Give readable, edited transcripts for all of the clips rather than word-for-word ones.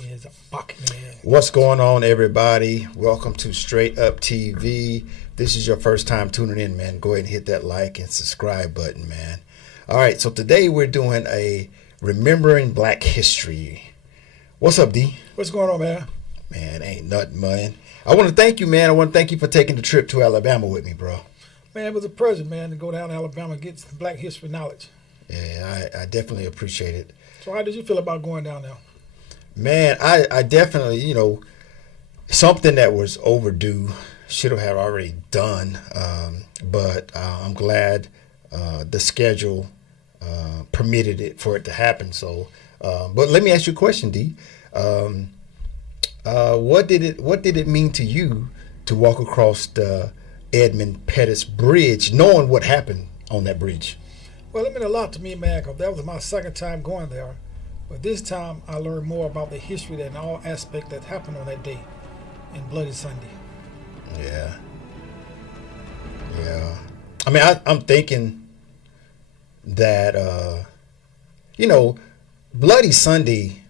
He's a buck, man. What's going on, everybody? Welcome to Straight Up TV. This is your first time tuning in, man. Go ahead and hit that like and subscribe button, man. All right, so today we're doing a Remembering Black History. What's up, D? What's going on, man? Man, ain't nothing, man. I want to thank you, man. I want to thank you for taking the trip to Alabama with me, bro. Man, it was a pleasure, man, to go down to Alabama and get some black history knowledge. Yeah, I definitely appreciate it. So how did you feel about going down there? Man, I definitely, something that was overdue, should have had already done. But I'm glad the schedule permitted it for it to happen. So, but let me ask you a question, D. What did it mean to you to walk across the Edmund Pettus Bridge, knowing what happened on that bridge? Well, it meant a lot to me, man, because that was my second time going there. But this time, I learned more about the history and all aspects that happened on that day in Bloody Sunday. Yeah. I mean, I'm thinking that, Bloody Sunday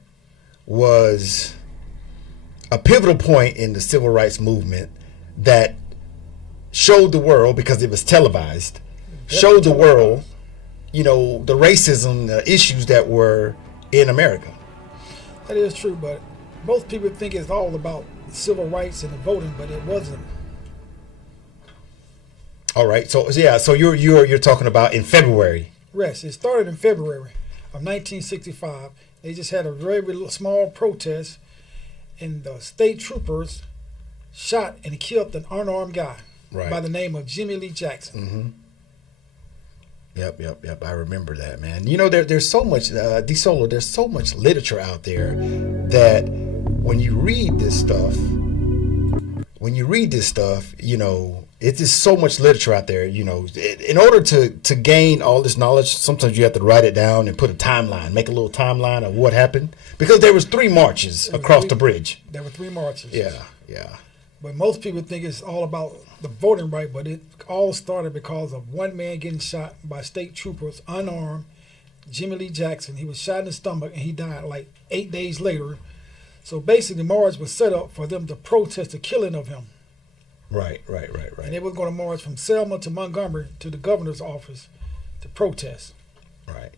was a pivotal point in the civil rights movement that showed the world, because it was televised, showed the world, the racism, the issues that were in America. That is true, but most people think it's all about civil rights and the voting, but it wasn't. All right, so you're talking about in February. Yes, it started in February of 1965. They just had a very small protest, and the state troopers shot and killed an unarmed guy by the name of Jimmy Lee Jackson. Mm-hmm. Yep. I remember that, man. There's so much, DeSolo, there's so much literature out there that when you read this stuff, it's just so much literature out there, in order to gain all this knowledge, sometimes you have to write it down and put a timeline, make a little timeline of what happened, because there was 3 marches across the bridge. There were 3 marches. Yeah. But most people think it's all about the voting right, but it all started because of one man getting shot by state troopers, unarmed, Jimmy Lee Jackson. He was shot in the stomach, and he died like 8 days later. So basically, the march was set up for them to protest the killing of him. Right. And they were going to march from Selma to Montgomery to the governor's office to protest. Right.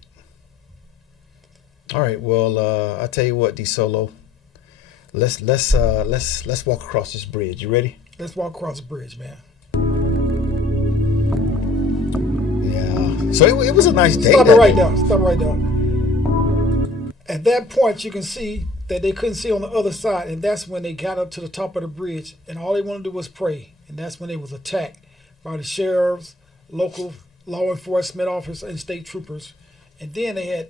All right. Well, I tell you what, DeSolo. Let's walk across this bridge. You ready? Let's walk across the bridge, man. Yeah. So it was a nice day. Stop it right there. At that point, you can see that they couldn't see on the other side, and that's when they got up to the top of the bridge, and all they wanted to do was pray. And that's when they was attacked by the sheriffs, local law enforcement officers, and state troopers. And then they had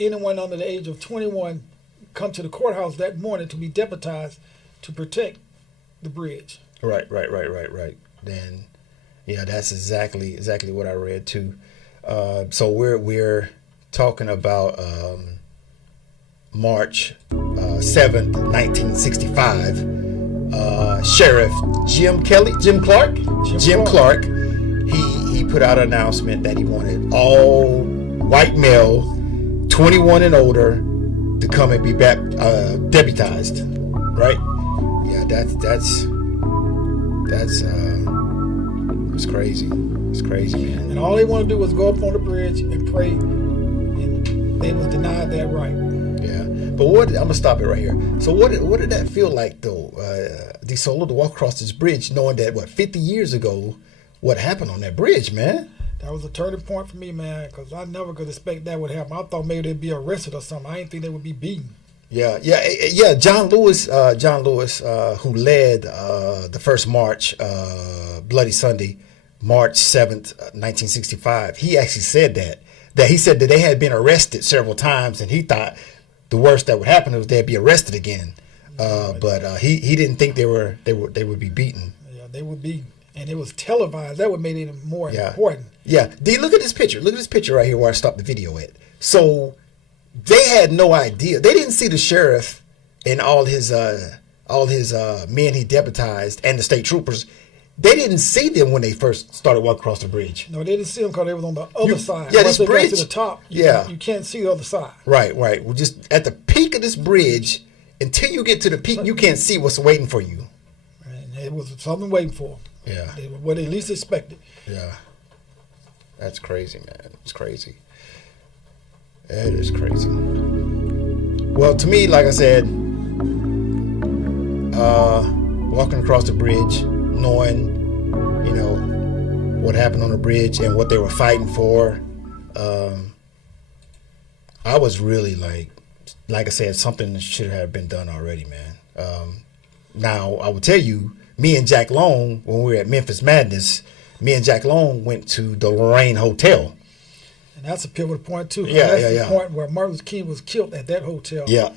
anyone under the age of 21 come to the courthouse that morning to be deputized to protect the bridge. Right. Then, yeah, that's exactly what I read too. So we're talking about March 7th, 1965. Sheriff Jim Clark. He put out an announcement that he wanted all white male, 21 and older, to come and be deputized, right? Yeah, that's it's crazy. It's crazy, man. And all they want to do was go up on the bridge and pray, and they was denied that right. Yeah, but I'm gonna stop it right here. So what did that feel like, though, DeSolo, to walk across this bridge, knowing that 50 years ago, what happened on that bridge, man? That was a turning point for me, man, because I never could expect that would happen. I thought maybe they'd be arrested or something. I didn't think they would be beaten. Yeah. John Lewis, who led the first march, Bloody Sunday, March 7th, 1965. He actually said that he said that they had been arrested several times, and he thought the worst that would happen was they'd be arrested again. But he didn't think they would be beaten. Yeah, they would be, and it was televised. That would make it more important. Yeah. D, look at this picture. Look at this picture right here where I stopped the video at. So they had no idea. They didn't see the sheriff and all his men he deputized and the state troopers. They didn't see them when they first started walking across the bridge. No, they didn't see them because they was on the other side. Yeah, Once this bridge. Got to the top, you can't see the other side. Right. Well, just at the peak of this bridge until you get to the peak, you can't see what's waiting for you. And it was something waiting for them. Yeah. They were what they least expected. Yeah. That's crazy, man. It's crazy. That is crazy. Well, to me, like I said, walking across the bridge, knowing, you know, what happened on the bridge and what they were fighting for, I was really like I said, something should have been done already, man. Now, I will tell you, me and Jack Long, when we were at Memphis Madness, me and Jack Long went to the Lorraine Hotel. And that's a pivotal point, too. Yeah, that's yeah, the yeah. point where Martin Luther King was killed at that hotel. Yeah.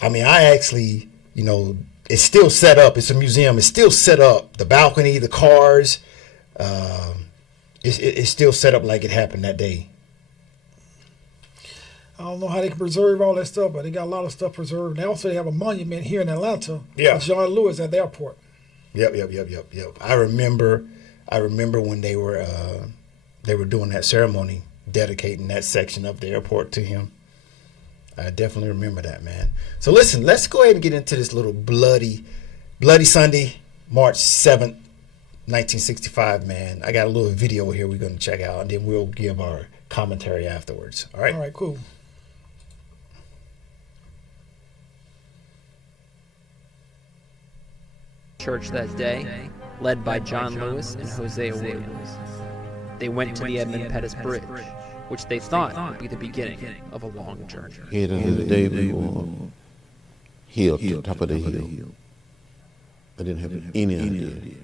I mean, I actually, you know, it's still set up. It's a museum. It's still set up. The balcony, the cars, it's still set up like it happened that day. I don't know how they can preserve all that stuff, but they got a lot of stuff preserved. They also have a monument here in Atlanta Yeah. with John Lewis at the airport. Yep. I remember when they were doing that ceremony, dedicating that section of the airport to him. I definitely remember that, man. So listen, let's go ahead and get into this little bloody Sunday, March 7th, 1965, man. I got a little video here we're going to check out, and then we'll give our commentary afterwards. All right? All right, cool. Church that day, led by John Lewis and Hosea Williams. They went to the Edmund Pettus Bridge, which they thought would be the beginning of a long journey. Heading the day before, hill to the top of the hill. I didn't have any idea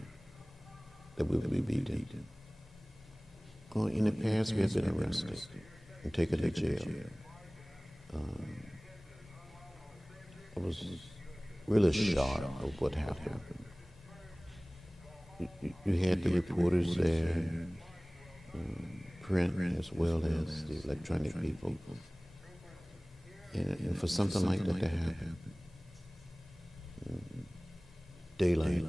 that we would be beaten. In the past, we had been arrested and taken to jail. I was really shocked of what happened. You had the reporters there, print as well as the electronic people. And for something like that to happen, daylight,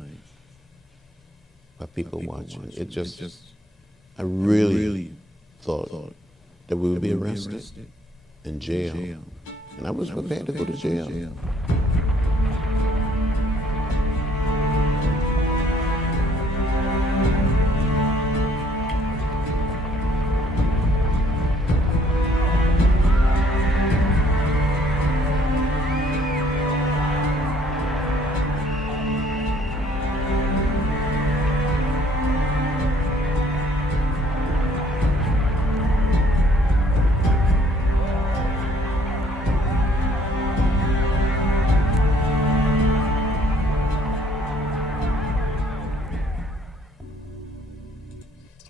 by people watching, it just, I really thought that we would be arrested in jail. And I was prepared to go to jail.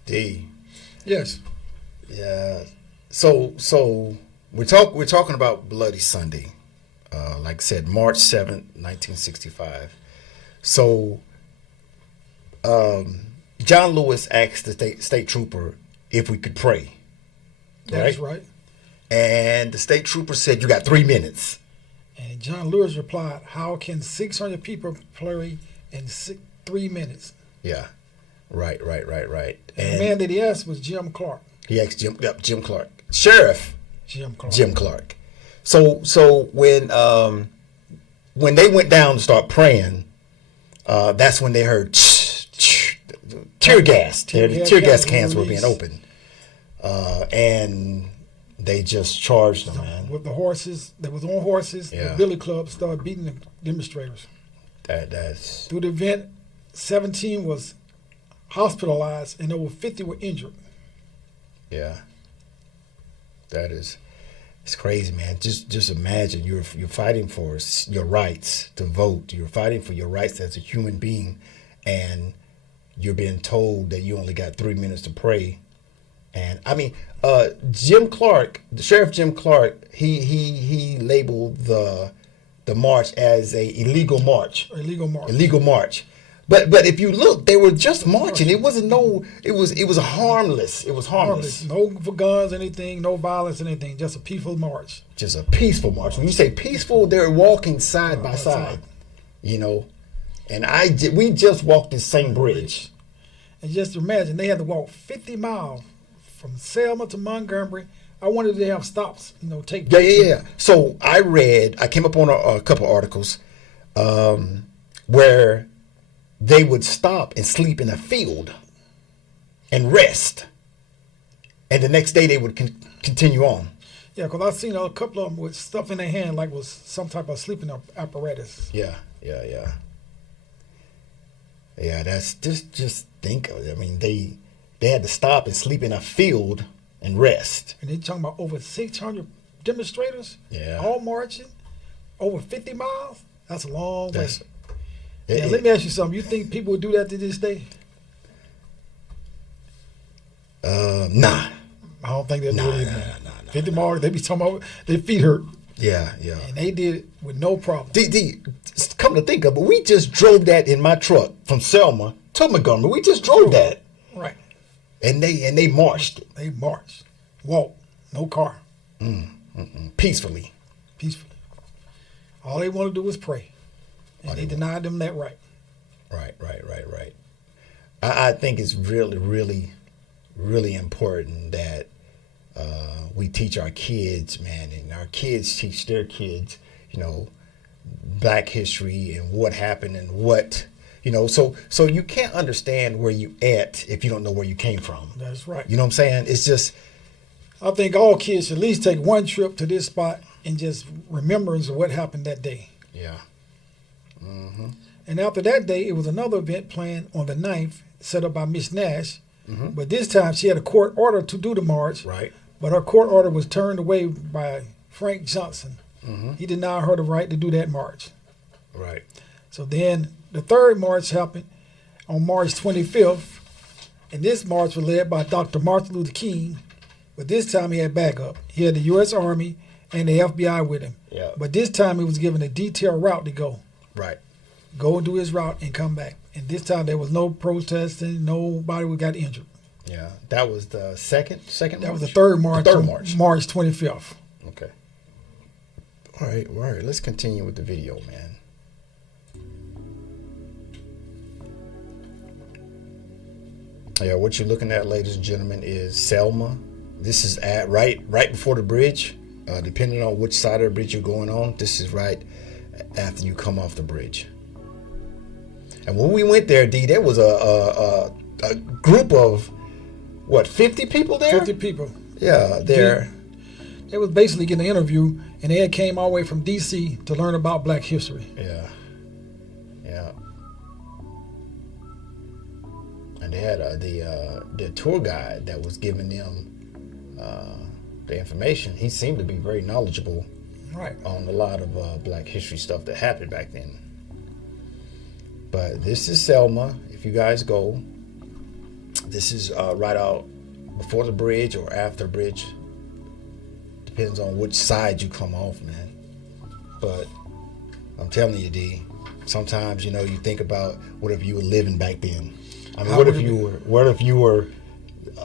D. Yes. Yeah. So we're talking about Bloody Sunday. Like I said, March 7th, 1965. So John Lewis asked the state trooper if we could pray. That's right. And the state trooper said, "You got 3 minutes." And John Lewis replied, "How can 600 people pray in 3 minutes?" Yeah. Right. And the man that he asked was Jim Clark. He asked Jim Clark. Sheriff Jim Clark. So when they went down to start praying, that's when they heard tear gas. Tear gas cans were being opened. And they just charged them, man. With the horses, that was on horses, the Billy Club started beating the demonstrators. That's Through the event, 17 was hospitalized and over 50 were injured. Yeah. It's crazy, man. Just imagine you're fighting for your rights to vote. You're fighting for your rights as a human being, and you're being told that you only got 3 minutes to pray. And I mean, Jim Clark, the Sheriff Jim Clark, he labeled the march as a illegal march. Illegal march. But if you look, they were just marching. It wasn't it was harmless. It was harmless. No guns, anything, no violence, anything. Just a peaceful march. Just a peaceful march. When you say peaceful, they're walking side by side. You know, and we just walked this same bridge. And just imagine, they had to walk 50 miles from Selma to Montgomery, I wanted to have stops, take. Yeah. So I came up on a couple articles where they would stop and sleep in a field and rest. And the next day they would continue on. Yeah, because I've seen a couple of them with stuff in their hand, like was some type of sleeping apparatus. Yeah. That's just think of it. I mean, they had to stop and sleep in a field and rest. And they're talking about over 600 demonstrators. Yeah. All marching over 50 miles. That's a long way. Now, let me ask you something. You think people would do that to this day? Nah. I don't think they'll do it anymore. Nah. 50 miles, they be talking about their feet hurt. Yeah. And they did it with no problem. Come to think of it, we just drove that in my truck from Selma to Montgomery. We just drove that. Right. And they marched. They marched. Walked. No car. Peacefully. All they want to do is pray. And they denied them that right. Right. I think it's really, really, really important that we teach our kids, man, and our kids teach their kids, Black history and what happened and what, so you can't understand where you at if you don't know where you came from. That's right. You know what I'm saying? It's just, I think all kids should at least take one trip to this spot and just remembrance of what happened that day. yeah. And after that day, it was another event planned on the 9th, set up by Miss Nash. But this time she had a court order to do the march. Right. But her court order was turned away by Frank Johnson. He denied her the right to do that march. Right. So then the third march happened on March 25th. And this march was led by Dr. Martin Luther King. But this time he had backup. He had the U.S. Army and the FBI with him. Yeah. But this time he was given a detailed route to go. Right. Go and do his route and come back. And this time there was no protesting. Nobody got injured. Yeah. That was the second march? That was the third march. The third march. March 25th. Okay. All right. Let's continue with the video, man. Yeah, what you're looking at, ladies and gentlemen, is Selma. This is at right before the bridge. Depending on which side of the bridge you're going on, this is right after you come off the bridge. And when we went there, D, there was a group of 50 people there? 50 people. Yeah, there. They was basically getting an interview, and they had came all the way from D.C. to learn about Black history. Yeah. And they had the tour guide that was giving them the information. He seemed to be very knowledgeable, right, on a lot of Black history stuff that happened back then. But this is Selma. If you guys go, this is right out before the bridge or after the bridge. Depends on which side you come off, man. But I'm telling you, D, sometimes, you think about what if you were living back then. I mean, what if you were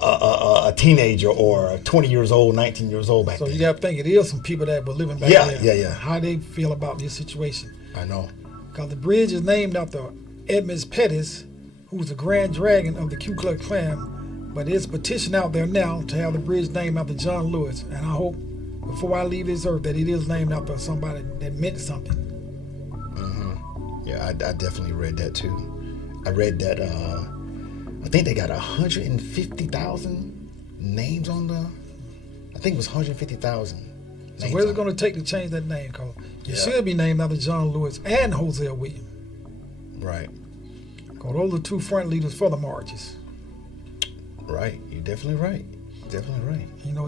a teenager or 20 years old, 19 years old back then? So you got to think it is some people that were living back then. Yeah. How they feel about this situation. I know. Because the bridge is named after Edmund Pettis, who was the Grand Dragon of the Ku Klux Klan. But there's a petition out there now to have the bridge named after John Lewis. And I hope before I leave this earth that it is named after somebody that meant something. Yeah, I definitely read that too. I read that I think they got 150,000 names on the. I think it was 150,000. So where's it going to take to change that name? Cause it should be named after John Lewis and Hosea Williams. Right. Cause those are two front leaders for the marches. Right. You're definitely right.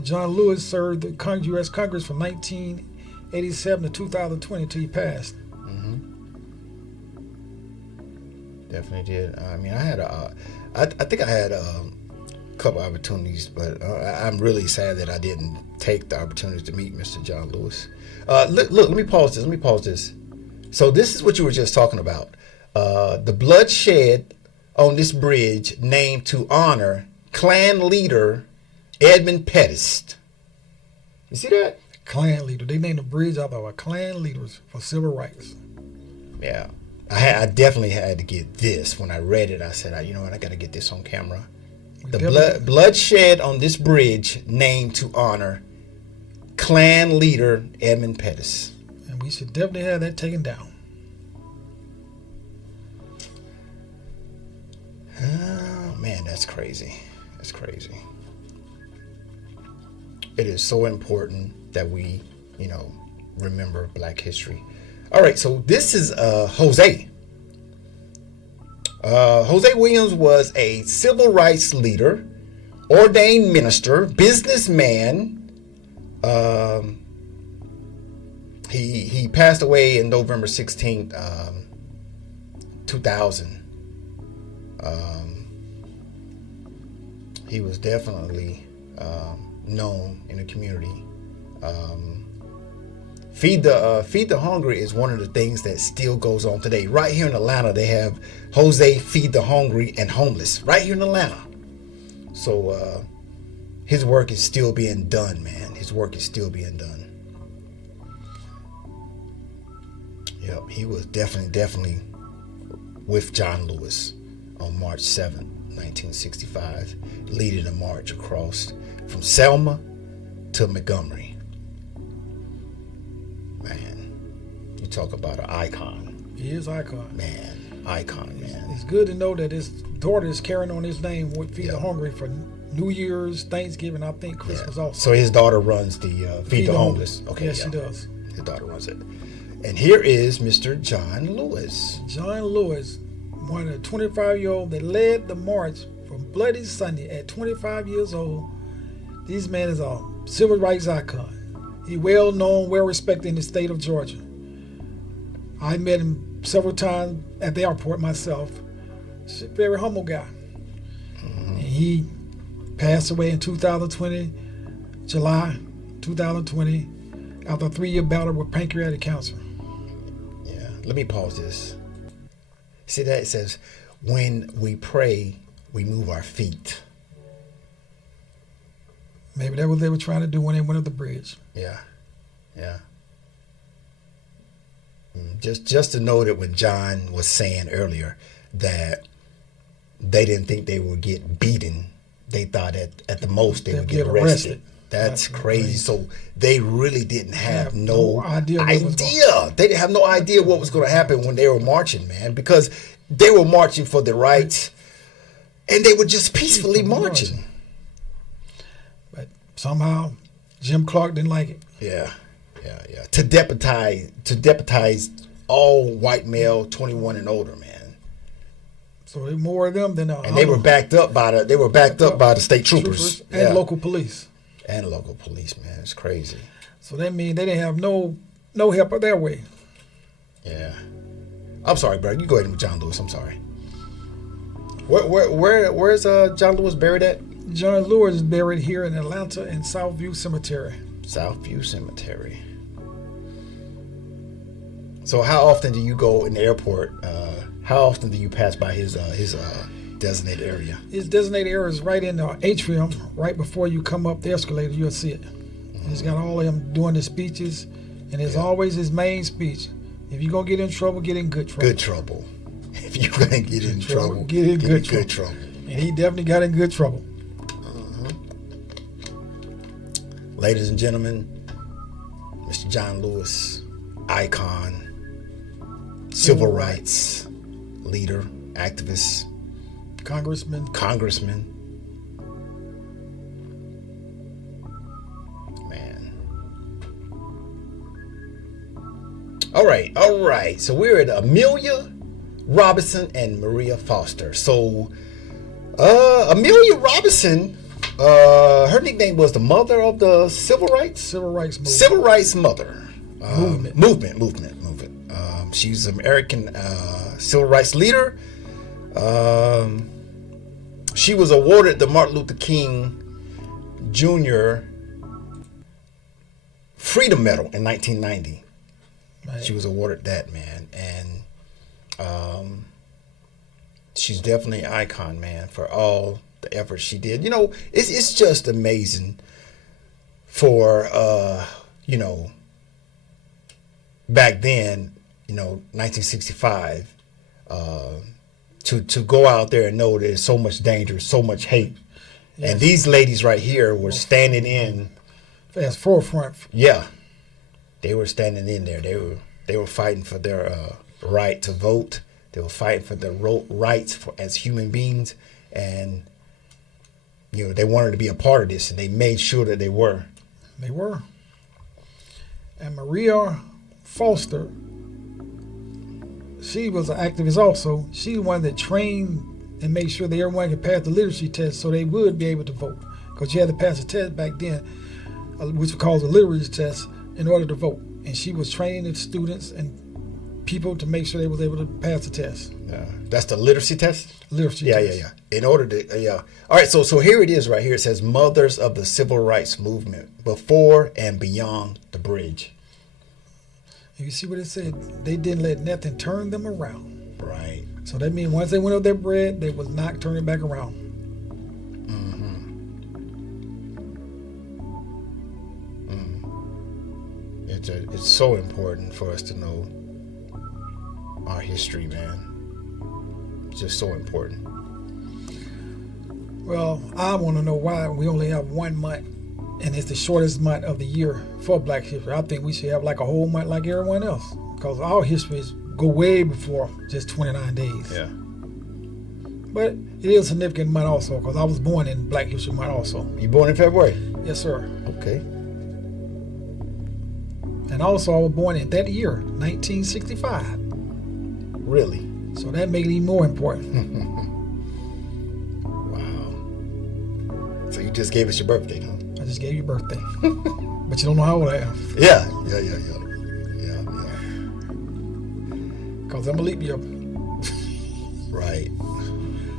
John Lewis served the U.S. Congress from 1987 to 2020 until he passed. Definitely did. I mean, I had I think I had a couple opportunities, but I'm really sad that I didn't take the opportunity to meet Mr. John Lewis. Look, let me pause this. So this is what you were just talking about. The bloodshed on this bridge named to honor Klan leader Edmund Pettis. You see that? Klan leader. They named the bridge after our Klan leaders for civil rights. Yeah. I definitely had to get this. When I read it, I said, you know what, I got to get this on camera. The bloodshed on this bridge named to honor Klan leader Edmund Pettus. And we should definitely have that taken down. Oh, man, that's crazy. That's crazy. It is so important that we, remember Black history. All right, so this is Jose. Jose Williams was a civil rights leader, ordained minister, businessman. He passed away in November 16th, 2000. He was definitely known in the community. Feed the Hungry is one of the things that still goes on today. Right here in Atlanta, they have Jose Feed the Hungry and Homeless. Right here in Atlanta. So his work is still being done, man. His work is still being done. Yep, he was definitely with John Lewis on March 7th, 1965, leading a march across from Selma to Montgomery. Man, you talk about an icon. He is icon. Man, icon, man. It's good to know that his daughter is carrying on his name with Feed the Hungry for New Year's, Thanksgiving, I think Christmas also. So his daughter runs the Feed the Homeless. Okay, yes, she does. His daughter runs it. And here is Mr. John Lewis. John Lewis, one of the 25-year-old that led the march from Bloody Sunday at 25 years old. This man is a civil rights icon. He's well known, well respected in the state of Georgia. I met him several times at the airport myself. He's a very humble guy. Mm-hmm. And he passed away in 2020, July 2020, after a 3-year battle with pancreatic cancer. Yeah, let me pause this. See that? It says, when we pray, we move our feet. Maybe that's what they were trying to do when they went up the bridge. Yeah. Just to know that what John was saying earlier, that they didn't think they would get beaten. They thought at the most they would get arrested. That's crazy. So they really didn't have no idea. They didn't have no idea what was going to happen when they were marching, man, because they were marching for their rights, and they were just peacefully marching. But somehow Jim Clark didn't like it. Yeah. To deputize all white male 21 and older, man. So there were more of them than and they were backed up by the state troopers and local police. And local police, man. It's crazy. So that means they didn't have no help of their way. Yeah. I'm sorry, bro. You go ahead with John Lewis. I'm sorry. Where's John Lewis buried at? John Lewis is buried here in Atlanta in Southview Cemetery. Southview Cemetery. So how often do you go in the airport? How often do you pass by his designated area? His designated area is right in the atrium, right before you come up the escalator. You'll see it. Mm-hmm. He's got all of them doing the speeches, and it's always his main speech. If you're going to get in trouble, get in good trouble. Good trouble. If you're going to get in trouble, get in good trouble. And he definitely got in good trouble. Ladies and gentlemen, Mr. John Lewis, icon, civil rights leader, activist, congressman. Man. All right. So we're at Amelia Robinson and Maria Foster. So Amelia Robinson, her nickname was the mother of the civil rights mother. Movement. She's an American civil rights leader. She was awarded the Martin Luther King Jr. Freedom Medal in 1990. Right. She was awarded that, man, and she's definitely an icon, man, for all the effort she did. It's just amazing for back then, 1965, to go out there and know there's so much danger, so much hate. Yes. And these ladies right here were standing in as forefront. Yeah, they were standing in there. They were fighting for their right to vote. They were fighting for their rights as human beings, and they wanted to be a part of this, and they made sure that they were. They were. And Maria Foster, she was an activist also. She's the one that trained and made sure that everyone could pass the literacy test so they would be able to vote. Because you had to pass a test back then, which was called the literacy test, in order to vote. And she was training the students and people to make sure they was able to pass the test. That's the literacy test? Literacy test. Yeah. In order to, All right, so here it is right here. It says Mothers of the Civil Rights Movement before and beyond the bridge. You see what it said? They didn't let nothing turn them around. Right. So that means once they went up their bread, they was not turning back around. It's so important for us to know our history, man. It's just so important. Well, I want to know why we only have 1 month, and it's the shortest month of the year for Black History. I think we should have like a whole month like everyone else, because our histories go way before just 29 days. Yeah. But it is a significant month also, because I was born in Black History Month also. You born in February? Yes, sir. Okay. And also I was born in that year, 1965. Really? So that makes it even more important. Wow. So you just gave us your birthday, huh? I just gave you birthday. But you don't know how old I am. Yeah. Because I'm a leap year. Right.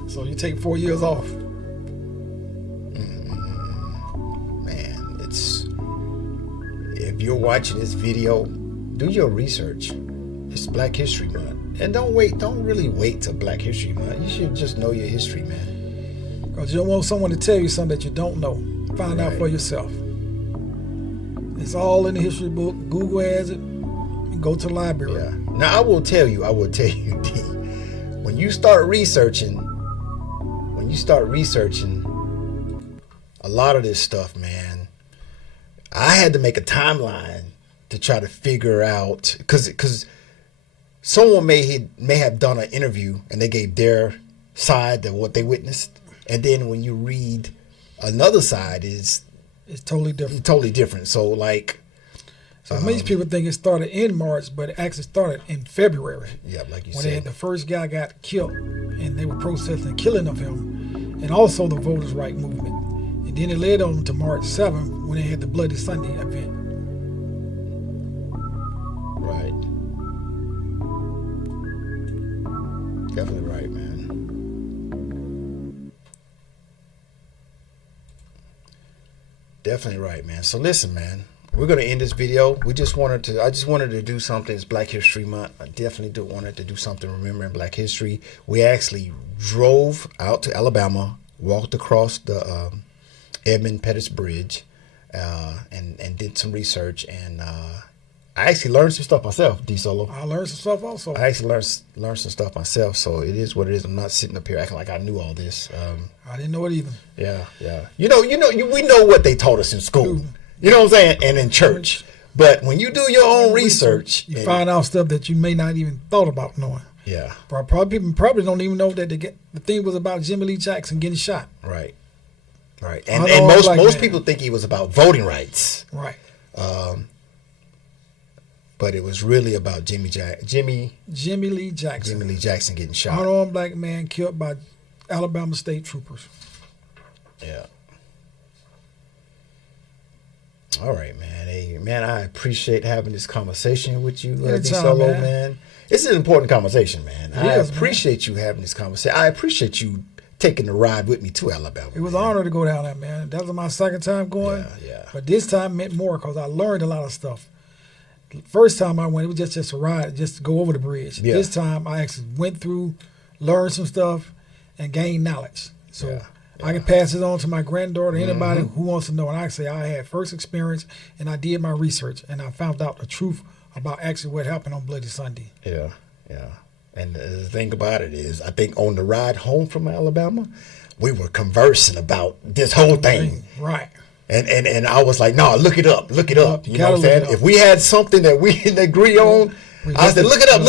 So you take 4 years off. Man, if you're watching this video, do your research. It's Black History Month. And don't really wait till Black History Month. You should just know your history, man. Because you don't want someone to tell you something that you don't know. Find out Right. for yourself. It's all in the history book. Google has it. You go to the library. Yeah. Now I will tell you, D, when you start researching a lot of this stuff, man, I had to make a timeline to try to figure out, because someone may have done an interview and they gave their side of what they witnessed, and then when you read another side, it's totally different. totally different. So like, So many people think it started in March, but it actually started in February. yeah, like you When they said, had the first guy got killed, and they were protesting the killing of him, and also the voters' right movement. And then it led on to March 7th when they had the Bloody Sunday event. right, definitely right, man. Definitely right, man. So listen, man, we're gonna end this video. I just wanted to do something. It's Black History Month. I definitely wanted to do something remembering Black history. We actually drove out to Alabama, walked across the Edmund Pettus Bridge, and did some research. And I actually learned some stuff myself, D Solo. I learned some stuff also. I actually learned some stuff myself. So it is what it is. I'm not sitting up here acting like I knew all this. I didn't know it either. Yeah. We know what they taught us in school. You know what I'm saying? And in church. But when you do your own research, you find out stuff that you may not even thought about knowing. Yeah. People probably don't even know that the thing was about Jimmy Lee Jackson getting shot. Right. And Black most man. people think he was about voting rights. Right. But it was really about Jimmy Lee Jackson. Getting shot. Unarmed black man killed by Alabama state troopers. Yeah. All right, man. Hey, man, I appreciate having this conversation with you, Anytime, Solo, man. man. It's an important conversation, man. I is, appreciate you having this conversation. I appreciate you taking the ride with me to Alabama. It was an honor to go down there, man. That was my second time going. Yeah. But this time meant more because I learned a lot of stuff. The first time I went, it was just a ride, just to go over the bridge. Yeah. This time I actually went through, learned some stuff, and gained knowledge. So Yeah. I can pass it on to my granddaughter, anybody who wants to know. And I say I had first experience, and I did my research, and I found out the truth about actually what happened on Bloody Sunday. Yeah. And the thing about it is, I think on the ride home from Alabama, we were conversing about this whole thing. Right. And I was like, no, look it up. You know what I'm gotta saying? look it up. If we had something that we didn't agree on, We I said, look it up,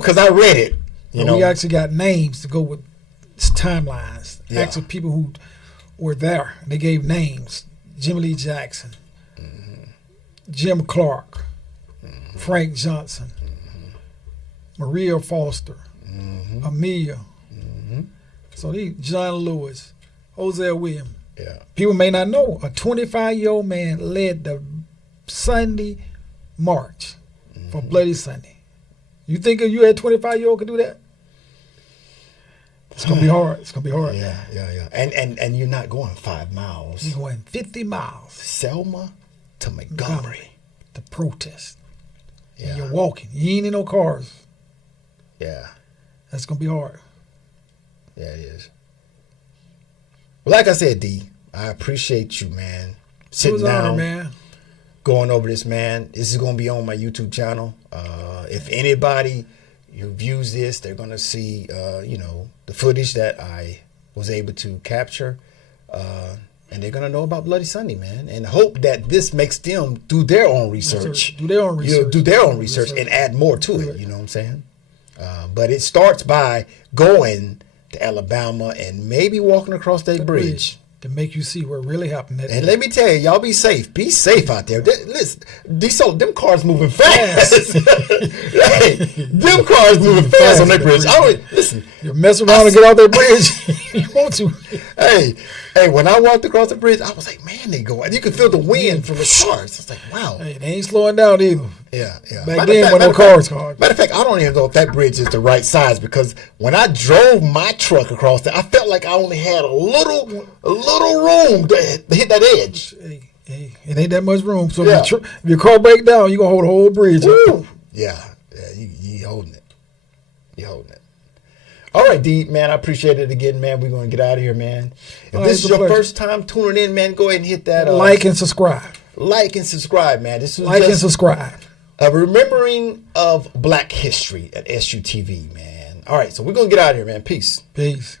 because I read it. You And know, we actually got names to go with timelines. Yeah. Actually, people who were there. They gave names: Jimmy Lee Jackson, Jim Clark, Frank Johnson, Maria Foster, Amelia. So these John Lewis, Hosea Williams. yeah, People may not know a 25-year-old man led the Sunday march for Bloody Sunday. You think if you had 25-year-old could do that? It's gonna be hard. It's gonna be hard. yeah. And you're not going 5 miles. You're going 50 miles Selma to Montgomery. to protest. And Yeah, you're walking. You ain't in no cars. yeah, That's gonna be hard. yeah. It is. Well, like I said, D, I appreciate you, man. It Sitting was an honor, down, man. going over this, man. This is gonna be on my YouTube channel. If anybody who views this, they're gonna see, the footage that I was able to capture, and they're gonna know about Bloody Sunday, man. And hope that this makes them do their own research. Do their own research. Do their own research and add more to it. You know what I'm saying? But it starts by going to Alabama and maybe walking across that bridge. to make you see what really happened. That And day. let me tell you, y'all be safe. Be safe out there. Listen, them cars moving fast. Hey, them cars moving fast on that bridge. Listen. You mess around and get off that bridge. You want to? Hey, when I walked across the bridge, I was like, man, they go. And you can feel the wind from the cars. It's like, wow. Hey, they ain't slowing down either. Yeah. Back then, when no cars hard. Matter of fact, I don't even know if that bridge is the right size, because when I drove my truck across there, I felt like I only had a little room to hit that edge. Hey, it ain't that much room. So Yeah. if your car break down, you gonna hold the whole bridge. Woo. Yeah, you holding it. You holding it. All right, D, man, I appreciate it again, man. We're going to get out of here, man. If All right, this it's is a your pleasure. first time tuning in, man, go ahead and hit that Like and subscribe. like and subscribe, man. This is Like and just subscribe. a remembering of Black history at SUTV, man. All right, so we're going to get out of here, man. Peace. Peace.